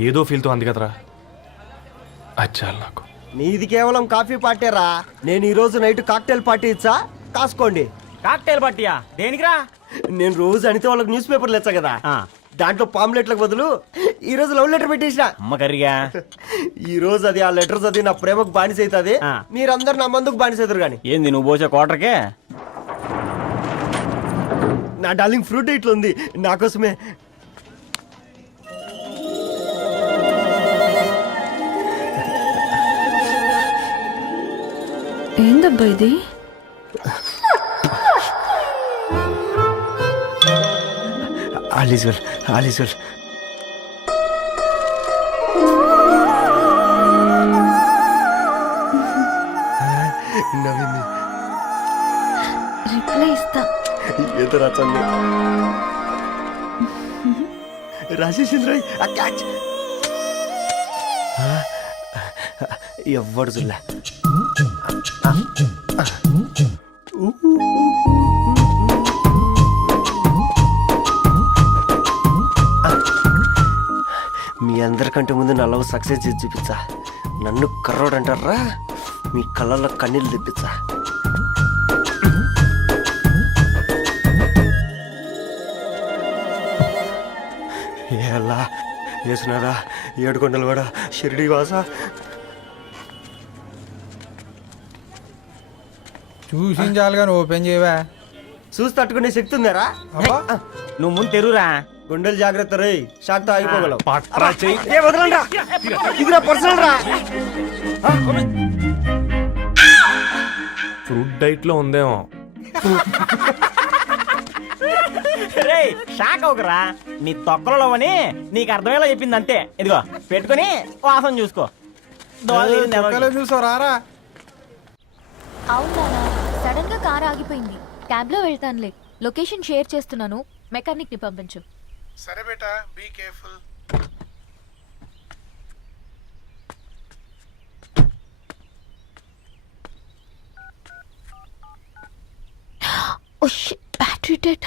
ఏదో ఫీల్తో అంది కదరా. అది చాలు నాకు. నీది కేవలం కాఫీ పార్టీరా. నేను ఈ రోజు నైట్ కాక్టైల్ పార్టీ ఇచ్చా? కాసుకోండి. కాక్టైల్ పట్టియా దేనికిరా? నేను రోజు అనితే వాళ్ళకి న్యూస్ పేపర్లు ఇచ్చా కదా. ఆ. దాంట్లో పాంప్లెట్లకు బదులు ఈ రోజు లవ్ లెటర్ పెట్టేసిన. అమ్మ కర్రీగా ఈ రోజు అది ఆ లెటర్ చదివి నా ప్రేమకు బానిస అవుతుంది. మీరందరు నా మందుకు బానిస అవుతారు కానీ ఏంది నువ్వు పోసే కోటర్కే నా డార్లింగ్ ఫ్రూట్ ఇట్లా ఉంది నా ఏందబ్బా ఇది? All is well all is well నవ్వింది రిప్లై ఇస్తా రాజేసింద్ర క్యాచ్. ఎవ్వడు చూడలే. మీ అందరికంటే ముందు నా లవ్ సక్సెస్ చేసి చూపించా. నన్ను కర్రోడు అంటారా మీ కళ్ళల్లో కన్నీళ్ళు తెప్పించా. ఎలా వేసినారా ఏడుకొండలు కూడా షిరిడి వాస చూసించాలి కానీ ఓపెన్ చేయవా? చూసి తట్టుకునే శక్తి ఉందారా. అబ్బా. నువ్వు ముందు తెరురా గుండెలు జాగ్రత్త రే షాక్తో ఆగిపోగలవు పట్రా చెయ్యి. ఏ వదలండి రా ఇది నా పర్సనల్ రా. ఫ్రూట్ డైట్లో ఉందేమో. రే షాక్ అవుకరా నీ తొక్కలలో అని నీకు అర్థమయ్యేలా చెప్పింది అంతే. ఇదిగో పెట్టుకొని వాసన చూసుకో. దోవలో నీళ్ళు. చూసావు రారా. అవునా సడన్గా కార్ ఆగిపోయింది. క్యాబ్లో వెళ్తానులే. లొకేషన్ షేర్ చేస్తున్నాను. మెకానిక్ని పంపించు. సరే బేటా be careful. Battery dead.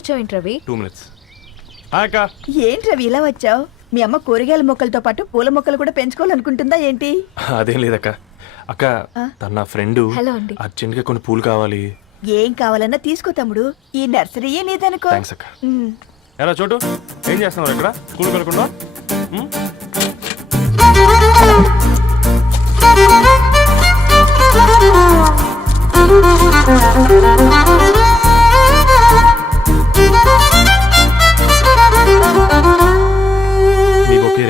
తీసుకొచ్చావేంటి Ravi? Two minutes అక్క. ఏంటి రవి ఇలా వచ్చావు? మీ అమ్మ కూరగాయల మొక్కలతో పాటు పూల మొక్కలు కూడా పెంచుకోవాలనుకుంటుందా ఏంటి? అదేం లేదక్క. అక్క తన నా ఫ్రెండ్ హలో అండి. అర్జెంట్గా కొన్ని పూలు కావాలి. ఏం కావాలన్నా తీసుకో తమ్ముడు. ఈ నర్సరీయే నీదనుకో. థ్యాంక్స్ అక్క. ఉమ్. ఎరా చోటు ఏం చేస్తున్నావు ఇక్కడ? స్కూల్కి వెళ్ళకుండా? ఉమ్? మీ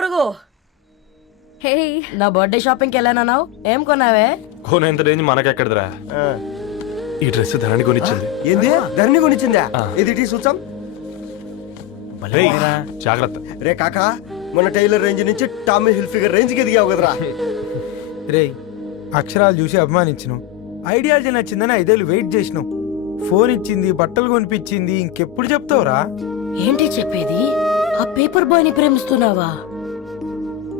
Where I నా బర్త్డే షాపింగ్కి వెళ్ళానన్నావు? ఏం కొన్నావే? కోనేంత రేంజ్ మనకెక్కడదిరా? ఈ డ్రెస్ ధరణి కొనిచ్చింది. ఏంది? ధరణి కొనిచ్చిందా? ఇది టీ సూచం జాగ్రత్త. రే కాకా మన టైలర్ రేంజ్ నుంచి టామీ హిల్ఫిగర్ రేంజ్కి ఎదిగావు కదరా. రేయ్ అక్షరాలు చూసి అభిమానించను. ఐడియాలజీ నచ్చిందని ఐదేళ్ళు వెయిట్ చేసినావు ఫోన్ ఇచ్చింది బట్టలు కొనిపించింది ఇంకెప్పుడు చెప్తావురా? ఏంటి చెప్పేది? ఆ పేపర్ బాయ్ని ప్రేమిస్తున్నావా?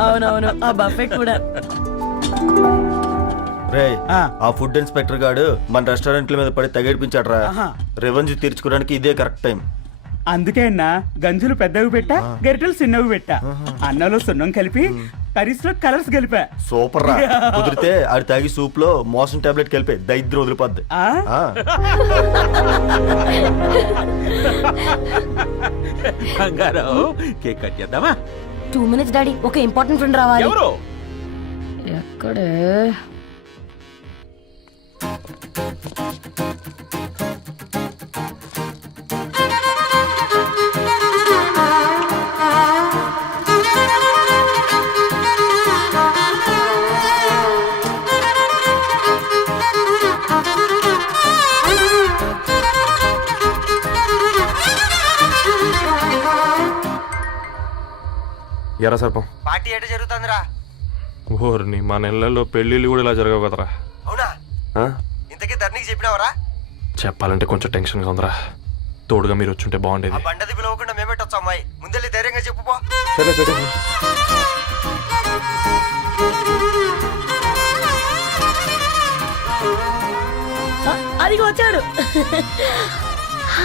అవునవును ఆ బఫే కూడా. రే ఆ. ఫుడ్ ఇన్స్పెక్టర్ గాడు మన రెస్టారెంట్ల మీద పడి తగేడిపించాడు రెవెన్యూ తీర్చుకోవడానికి ఇదే కరెక్ట్ టైం. అందుకే అన్న గంజులు పెద్దవి పెట్టా గరిటెలు చిన్నవి పెట్టా. అన్నంలో సున్నం కలిపి కర్రీస్లో కలర్స్ కలిపా సూపర్ రా. కుదిరితే ఆడి తాగి సూప్లో మోషన్ టాబ్లెట్ కలిపి దైద్యం వదిలిపోద్ది. ఆ? ఆ, బంగారం కేక్ కట్ చేద్దామా? టూ మినిట్స్ డాడీ ఒక ఇంపార్టెంట్ ఫ్రెండ్ రావాలి. ఎవరు? ఎక్కడే? ఎరా సర్పం పార్టీ ఎట జరుగుతుందిరా? ఓర్ని మా నెలల్లో పెళ్ళిళ్ళు కూడా ఇలా జరగవు కదరా. అవునా? ఆ? ఇంతకీ ధరణికి చెప్పినావరా? చెప్పాలంటే కొంచెం టెన్షన్గా ఉందిరా. తోడుగా మీరు వచ్చుంటే బాగుండేది. బండది పిలవకుండా మేమేటొచ్చు అమ్మాయి. ముందెళ్ళి ధైర్యంగా చెప్పుపో సరే సరే. అదిగో వచ్చాడు. రా,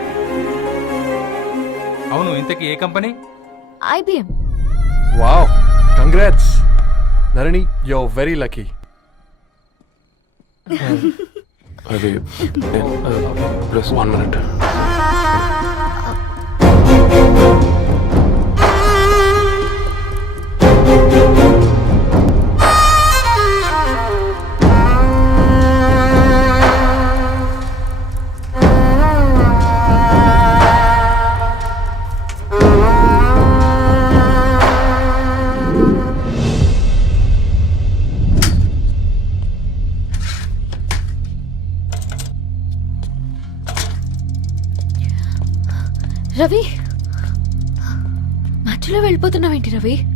అవును ఇంతకీ ఏ company? IBM. Wow congrats. నరణి you very lucky అది ప్లస్ వన్ మినిట్.